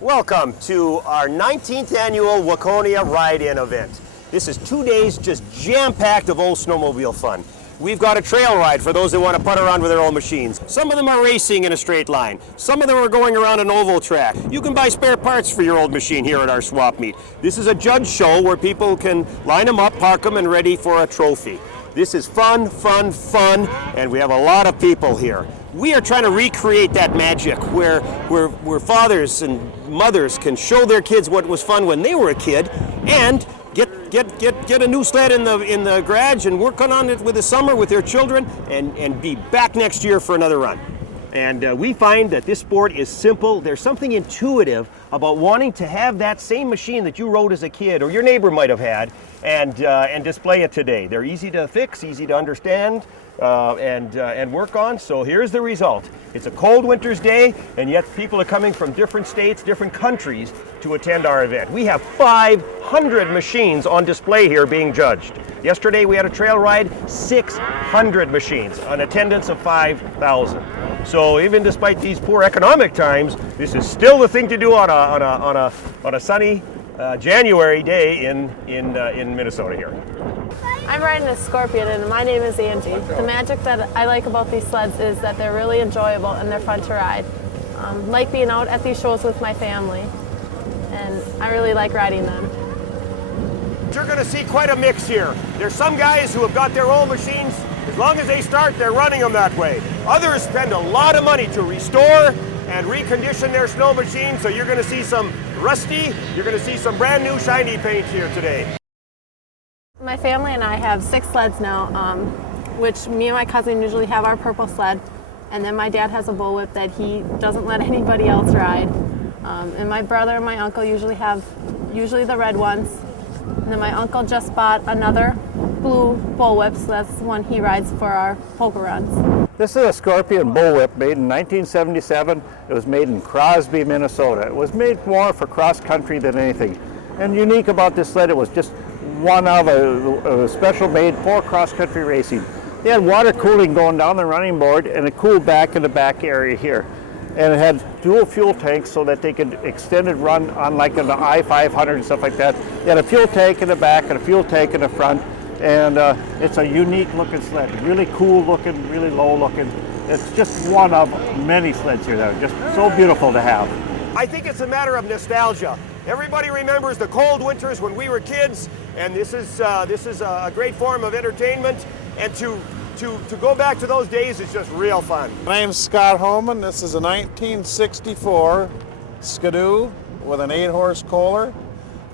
Welcome to our 19th annual Waconia Ride-In event. This is 2 days just jam-packed of old snowmobile fun. We've got a trail ride for those that want to putt around with their old machines. Some of them are racing in a straight line. Some of them are going around an oval track. You can buy spare parts for your old machine here at our swap meet. This is a judge show where people can line them up, park them, and ready for a trophy. This is fun, fun, fun, and we have a lot of people here. We are trying to recreate that magic where fathers and mothers can show their kids what was fun when they were a kid and get a new sled in the garage and work on it with the summer with their children and be back next year for another run. And we find that this sport is simple. There's something intuitive about wanting to have that same machine that you rode as a kid or your neighbor might have had and display it today. They're easy to fix, easy to understand, and work on. So here's the result. It's a cold winter's day, and yet people are coming from different states, different countries to attend our event. We have 500 machines on display here being judged. Yesterday we had a trail ride, 600 machines, an attendance of 5,000. So even despite these poor economic times, this is still the thing to do on a sunny January day in Minnesota here. I'm riding a Scorpion and my name is Angie. The magic that I like about these sleds is that they're really enjoyable and they're fun to ride. Like being out at these shows with my family, and I really like riding them. You're going to see quite a mix here. There's some guys who have got their own machines. As long as they start, they're running them that way. Others spend a lot of money to restore and recondition their snow machines, so you're going to see some rusty, you're going to see some brand new shiny paint here today. My family and I have 6 sleds now, which me and my cousin usually have our purple sled, and then my dad has a bullwhip that he doesn't let anybody else ride. And my brother and my uncle usually have the red ones. And then my uncle just bought another blue bullwhip, so that's the one he rides for our poker runs. This is a Scorpion bullwhip made in 1977. It was made in Crosby, Minnesota. It was made more for cross-country than anything. And unique about this sled, it was just one of a special made for cross-country racing. They had water cooling going down the running board and it cooled back in the back area here. And it had dual fuel tanks so that they could extended run on like an I-500 and stuff like that. They had a fuel tank in the back and a fuel tank in the front. And it's a unique looking sled, really cool looking, really low looking. It's just one of many sleds here that are just so beautiful to have. I think it's a matter of nostalgia. Everybody remembers the cold winters when we were kids, and this is a great form of entertainment, and to go back to those days is just real fun. My name's Scott Holman. This is a 1964 Skidoo with an 8-horse Kohler.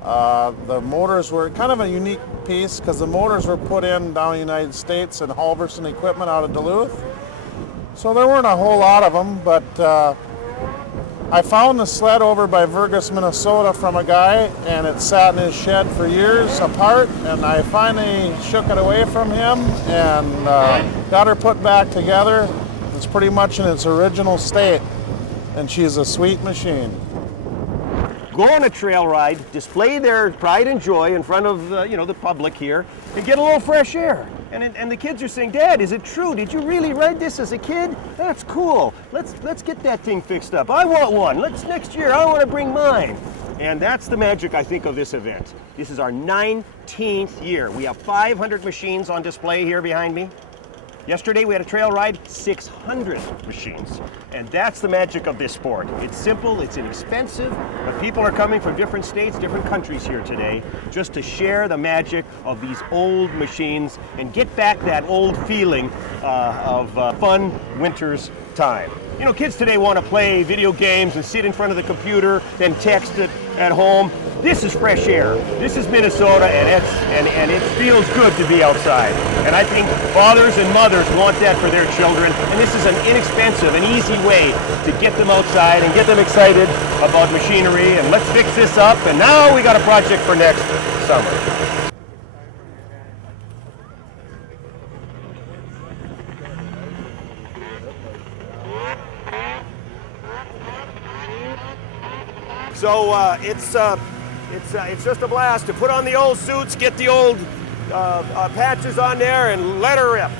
The motors were kind of a unique piece because the motors were put in down in the United States in Halverson Equipment out of Duluth. So there weren't a whole lot of them, but I found the sled over by Vergas, Minnesota from a guy, and it sat in his shed for years apart, and I finally shook it away from him and got her put back together. It's pretty much in its original state, and she's a sweet machine. Go on a trail ride, display their pride and joy in front of the public here, and get a little fresh air. And the kids are saying, "Dad, is it true? Did you really ride this as a kid? That's cool. Let's get that thing fixed up. I want one. Next year I want to bring mine." And that's the magic, I think, of this event. This is our 19th year. We have 500 machines on display here behind me. Yesterday we had a trail ride, 600 machines. And that's the magic of this sport. It's simple, it's inexpensive, but people are coming from different states, different countries here today just to share the magic of these old machines and get back that old feeling of fun winter's time. You know, kids today want to play video games and sit in front of the computer and text it at home. This is fresh air. This is Minnesota, and it feels good to be outside. And I think fathers and mothers want that for their children, and this is an inexpensive and easy way to get them outside and get them excited about machinery. And let's fix this up, and now we got a project for next summer. So it's just a blast to put on the old suits, get the old patches on there, and let her rip.